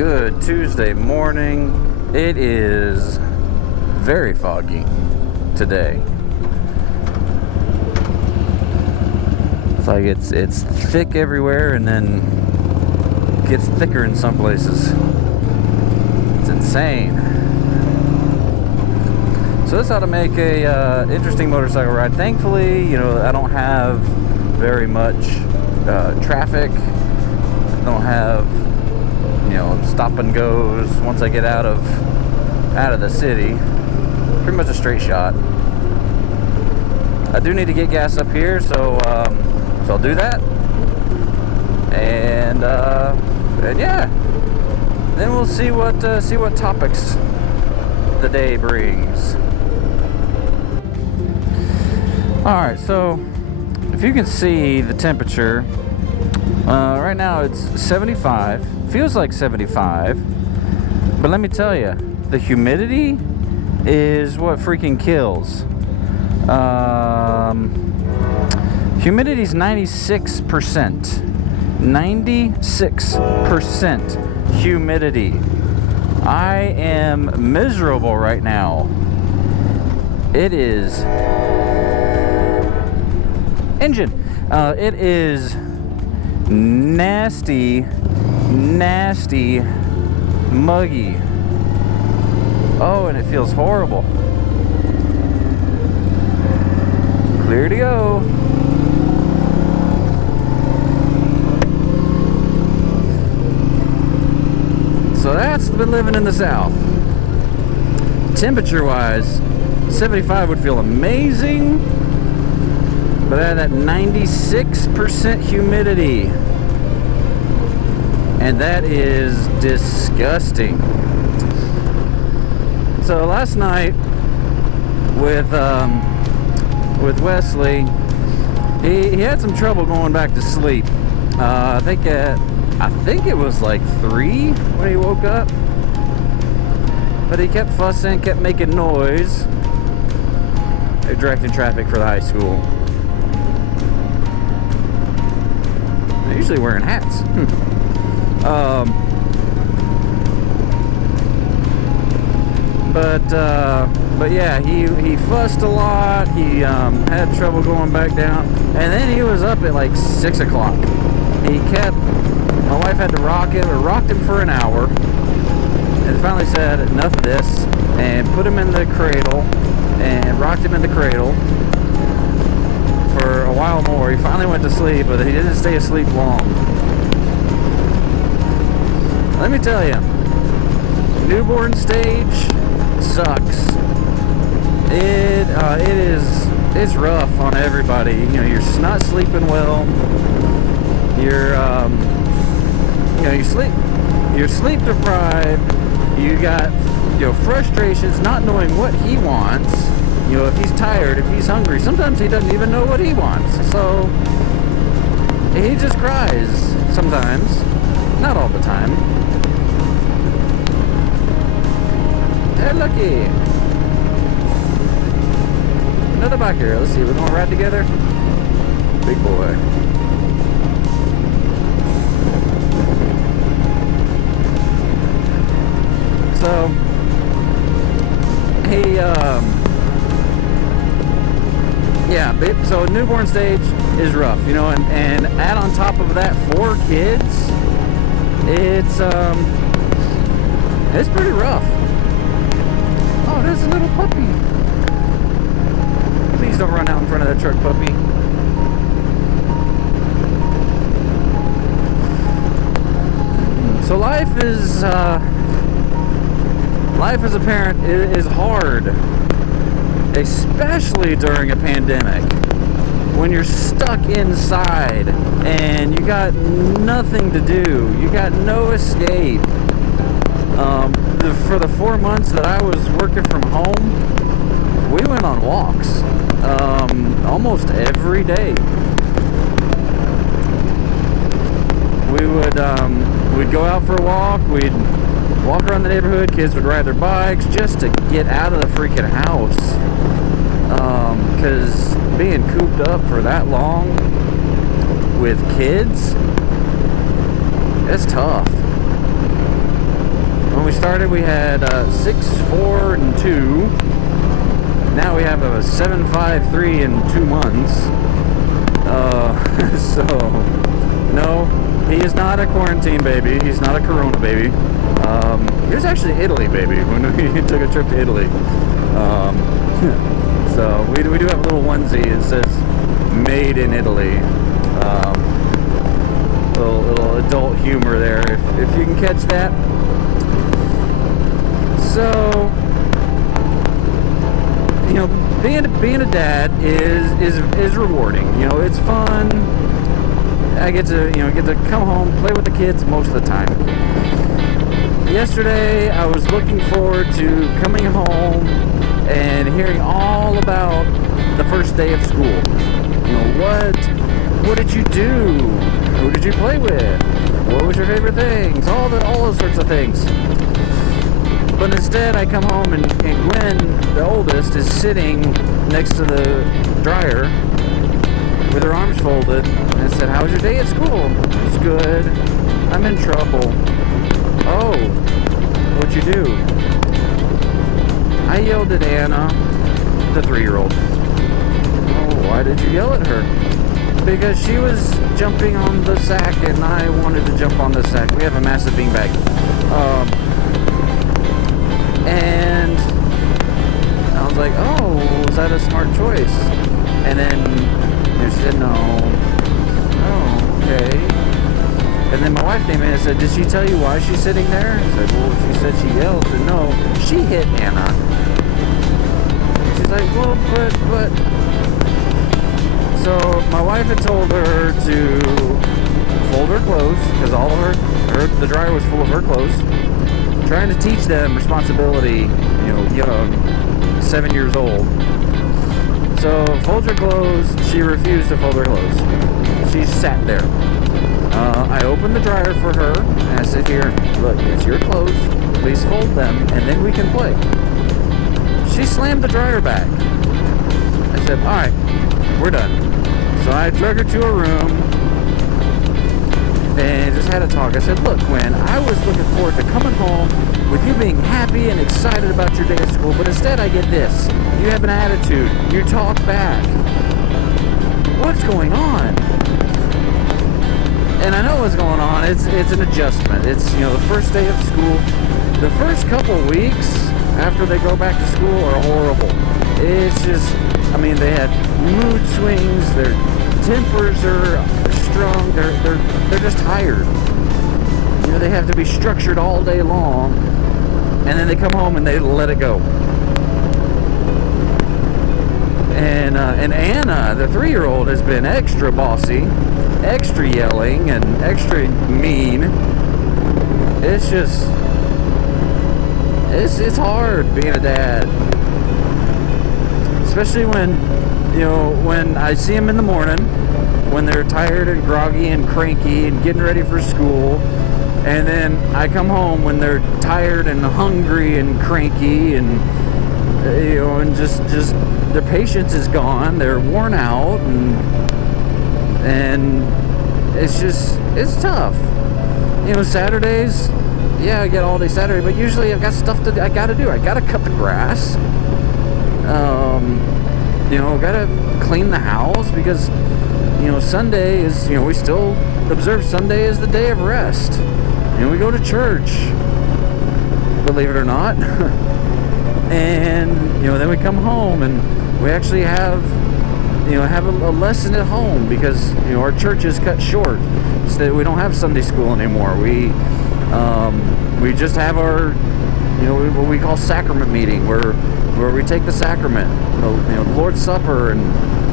Good Tuesday morning. It is very foggy today. It's like it's thick everywhere and then gets thicker in some places. It's insane. So this ought to make a interesting motorcycle ride. Thankfully, I don't have very much traffic. I don't have stop and goes once I get out of the city. Pretty much a straight shot. I do need to get gas up here, so I'll do that. And yeah, then we'll see what topics the day brings. All right, so if you can see the temperature, right now it's 75. Feels like 75, but let me tell you, the humidity is what freaking kills. Humidity's 96%. 96% humidity. I am miserable right now. It is engine. It is nasty, muggy. Oh, and it feels horrible. Clear to go. So that's been living in the South. Temperature wise, 75 would feel amazing, but I had that 96% humidity, and that is disgusting. So last night with Wesley, he had some trouble going back to sleep. I think it was like 3 when he woke up, but he kept fussing, kept making noise. They're directing traffic for the high school. They're usually wearing hats. But yeah, he fussed a lot. He had trouble going back down, and then he was up at like 6 o'clock. My wife had to rocked him for an hour, and finally said enough of this, and put him in the cradle, and rocked him in the cradle for a while more. He finally went to sleep, but he didn't stay asleep long. Let me tell you, newborn stage sucks. It's rough on everybody. You're not sleeping well. You're sleep deprived. You got frustrations, not knowing what he wants. If he's tired, if he's hungry, sometimes he doesn't even know what he wants. So he just cries sometimes, not all the time. Hey, Lucky. Another bike here. Let's see, we're gonna ride together. Big boy. So so newborn stage is rough, and add on top of that 4 kids, it's pretty rough. Oh, there's a little puppy. Please don't run out in front of that truck, puppy. So life as a parent is hard, especially during a pandemic, when you're stuck inside and you got nothing to do, you got no escape. For the 4 months that I was working from home, we went on walks almost every day. We'd go out for a walk, we'd walk around the neighborhood, kids would ride their bikes just to get out of the freaking house. Because being cooped up for that long with kids, it's tough. When we started, we had 6, 4, and 2. Now we have a 7, 5, 3 in 2 months. So, no, he is not a quarantine baby. He's not a Corona baby. He was actually Italy baby when we took a trip to Italy. So we do have a little onesie. It says "Made in Italy." Little adult humor there, if you can catch that. So, you know, being a dad is rewarding. You know, it's fun. I get to come home, play with the kids most of the time. Yesterday, I was looking forward to coming home and hearing all about the first day of school. You know, what did you do? Who did you play with? What was your favorite things? All those sorts of things. But instead, I come home and Gwen, the oldest, is sitting next to the dryer with her arms folded. And I said, "How was your day at school?" "It's good. I'm in trouble." "Oh, what'd you do?" "I yelled at Anna, the 3-year-old." "Oh, why did you yell at her?" "Because she was jumping on the sack and I wanted to jump on the sack." We have a massive beanbag. And I was like, "Oh, was that a smart choice?" And then she said, "No." "Oh, okay." And then my wife came in and said, "Did she tell you why she's sitting there?" I said, "Well, she said she yelled." I said, "No, she hit Anna." She's like, "Well, but." So my wife had told her to fold her clothes because all of the dryer was full of her clothes. Trying to teach them responsibility, you know, young, 7 years old. So fold your clothes. She refused to fold her clothes. She sat there. I opened the dryer for her and I said, "Here, look, it's your clothes. Please fold them and then we can play." She slammed the dryer back. I said, "All right, we're done." So I drug her to a room and just had a talk. I said, "Look, Gwen, I was looking forward to coming home with you being happy and excited about your day at school, but instead I get this. You have an attitude. You talk back. What's going on?" And I know what's going on. It's an adjustment. It's, you know, the first day of school. The first couple weeks after they go back to school are horrible. It's just, I mean, they had mood swings. Their tempers are strung. They're just tired. You know, they have to be structured all day long, and then they come home and they let it go. And Anna, the 3-year-old, has been extra bossy, extra yelling, and extra mean. It's just, it's hard being a dad. Especially when I see them in the morning, when they're tired and groggy and cranky and getting ready for school, and then I come home when they're tired and hungry and cranky and, you know, and just their patience is gone, they're worn out, and it's tough. You know, Saturdays, yeah, I get all day Saturday, but usually I've got stuff I gotta do. I gotta cut the grass. You know, gotta clean the house because, you know, Sunday is, you know, we still observe Sunday as the day of rest. You know, we go to church, believe it or not. And, you know, then we come home and we actually have a lesson at home because, you know, our church is cut short. So that we don't have Sunday school anymore. We just have our, you know, what we call sacrament meeting where we take the sacrament, you know, the Lord's Supper, and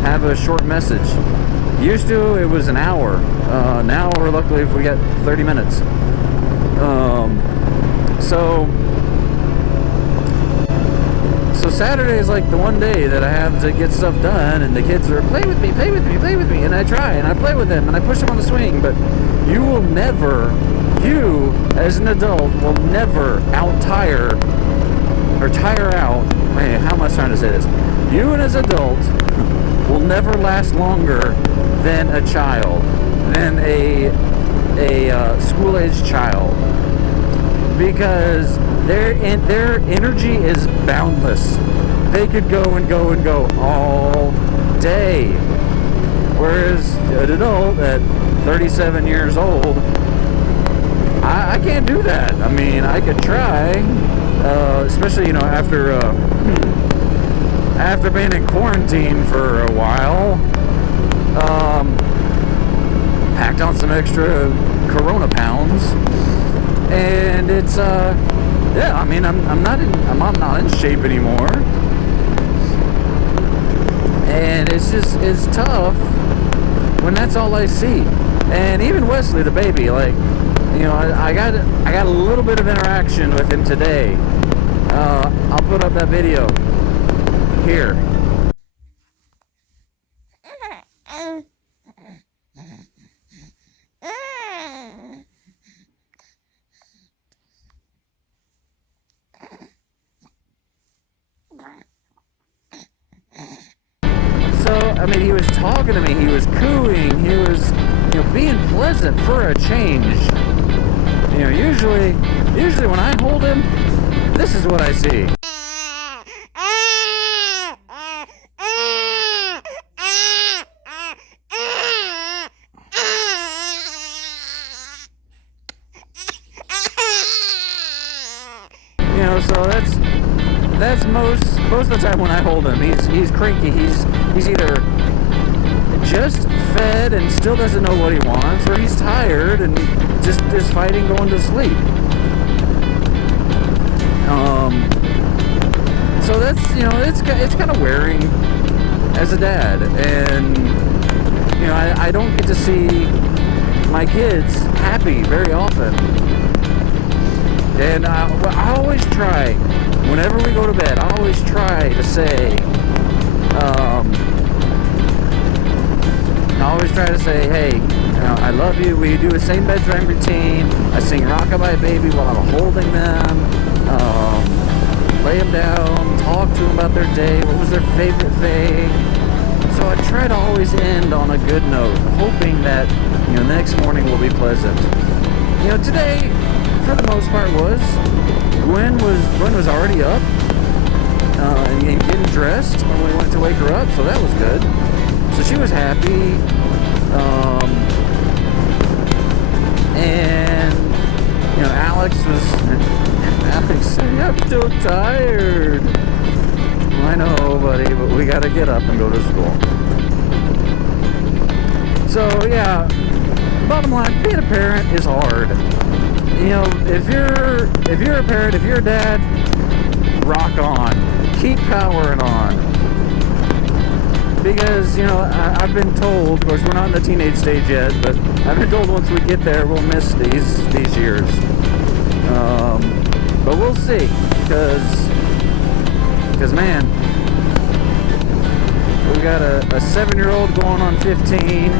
have a short message. Used to, it was an hour. Now we're luckily if we get 30 minutes. So Saturday is like the one day that I have to get stuff done, and the kids are, play with me, and I try, and I play with them, and I push them on the swing, but you as an adult will never tire out. Man, how am I trying to say this? You as an adult will never last longer than a child, than a school-aged child. because their energy is boundless. They could go and go and go all day. Whereas an adult at 37 years old, I can't do that. I mean, I could try, especially, after being in quarantine for a while, packed on some extra Corona pounds, and it's, yeah, I mean, I'm not in shape anymore, and it's tough when that's all I see. And even Wesley, the baby, like, I got a little bit of interaction with him today. I'll put up that video here. So, I mean, he was talking to me, he was cooing, he was, being pleasant for a change. Usually when I hold him, this is what I see. So that's most of the time when I hold him. He's cranky. He's either just fed and still doesn't know what he wants, or he's tired and just is fighting going to sleep. So that's it's kind of wearing as a dad, and I don't get to see my kids happy very often. And I always try, whenever we go to bed, I always try to say, hey, I love you. We do the same bedtime routine. I sing Rockabye Baby while I'm holding them. Lay them down, talk to them about their day, what was their favorite thing. So I try to always end on a good note, hoping that, the next morning will be pleasant. Today, for the most part, Gwen was already up and getting dressed when we went to wake her up, so that was good. So she was happy, and Alex said, I'm still tired. I know, buddy, but we gotta get up and go to school. So yeah, bottom line, being a parent is hard. If you're a parent, if you're a dad, rock on. Keep powering on. Because, I've been told, of course, we're not in the teenage stage yet, but I've been told once we get there, we'll miss these years. But we'll see, because man, we got a 7-year-old going on 15,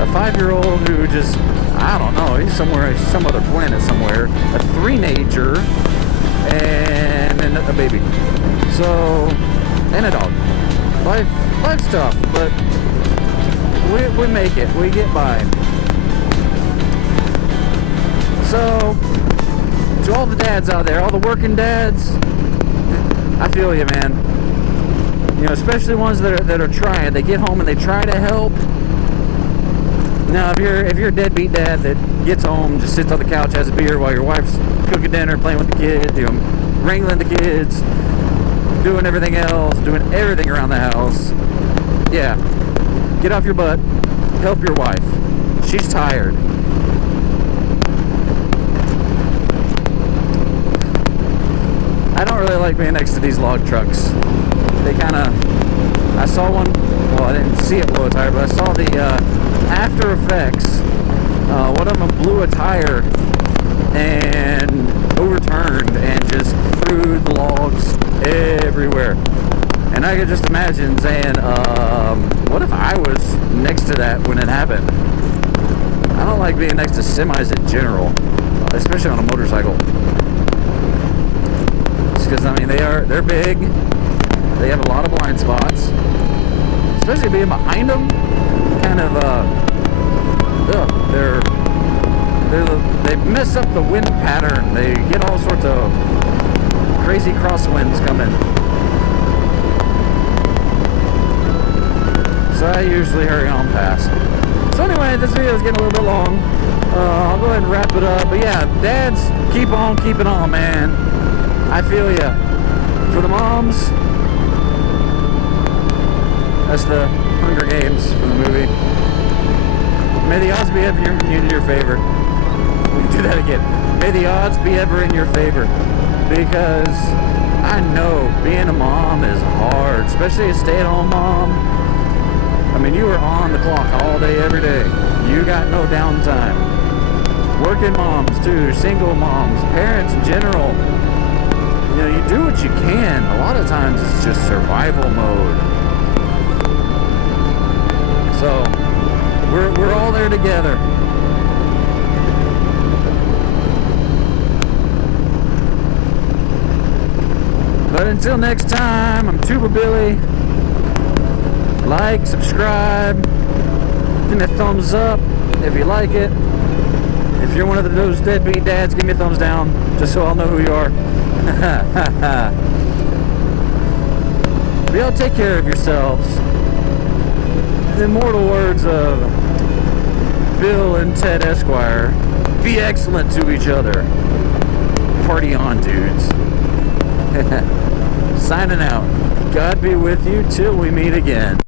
a 5-year-old who just, I don't know, he's somewhere, some other planet somewhere, a 3-nager, and a baby. So, and a dog. Life's tough, but we make it. We get by. So, to all the dads out there, all the working dads, I feel you, man. Especially ones that are trying. They get home and they try to help. Now, if you're a deadbeat dad that gets home, just sits on the couch, has a beer while your wife's cooking dinner, playing with the kids, wrangling the kids, doing everything else, doing everything around the house, yeah, get off your butt, help your wife. She's tired. I don't really like being next to these log trucks. They I saw one, well, I didn't see it blow a tire, but I saw the After Effects. One of them blew a tire and overturned and just threw the logs everywhere. And I could just imagine saying, what if I was next to that when it happened? I don't like being next to semis in general, especially on a motorcycle. Just because, they're big, they have a lot of blind spots, especially being behind them, They mess up the wind pattern. They get all sorts of crazy crosswinds coming. So I usually hurry on past. So anyway, this video is getting a little bit long. I'll go ahead and wrap it up. But yeah, dads, keep on keeping on, man. I feel ya. For the moms, that's the Hunger Games for the movie. May the odds be ever in your favor. We can do that again. May the odds be ever in your favor. Because I know being a mom is hard, especially a stay-at-home mom. I mean, you are on the clock all day, every day. You got no downtime. Working moms, too, single moms, parents in general. You know, you do what you can. A lot of times it's just survival mode. So, we're all there together. But until next time, I'm Tuba Billy. Like, subscribe, give me a thumbs up if you like it. If you're one of those deadbeat dads, give me a thumbs down, just so I'll know who you are. But y'all take care of yourselves. The immortal words of Bill and Ted Esquire, be excellent to each other. Party on, dudes. Signing out. God be with you till we meet again.